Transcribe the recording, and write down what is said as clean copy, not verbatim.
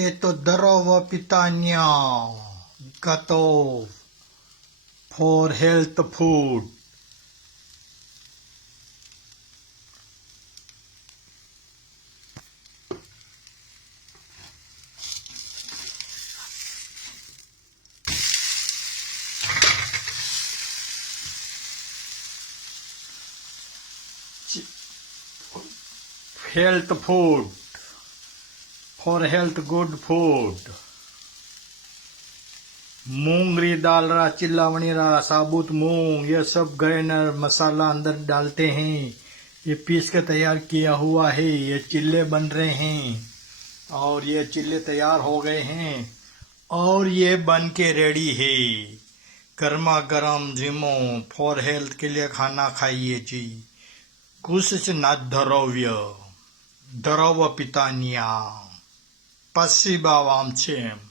Это здоровое питание, готов for health food. Health food, for health good food. मूंगरी दाल रहा, चिल्लावनी रहा, साबुत मूंग, ये सब ग्रेनर मसाला अंदर डालते हैं। ये पीस के तैयार किया हुआ है। ये चिल्ले बन रहे हैं और ये चिल्ले तैयार हो गए हैं और ये बन के रेडी है। गर्मा गर्म जिमो फॉर हेल्थ के लिए खाना खाइए जी। कुछ ना zdrowie, zdrowe pytania. Спасибо вам всем.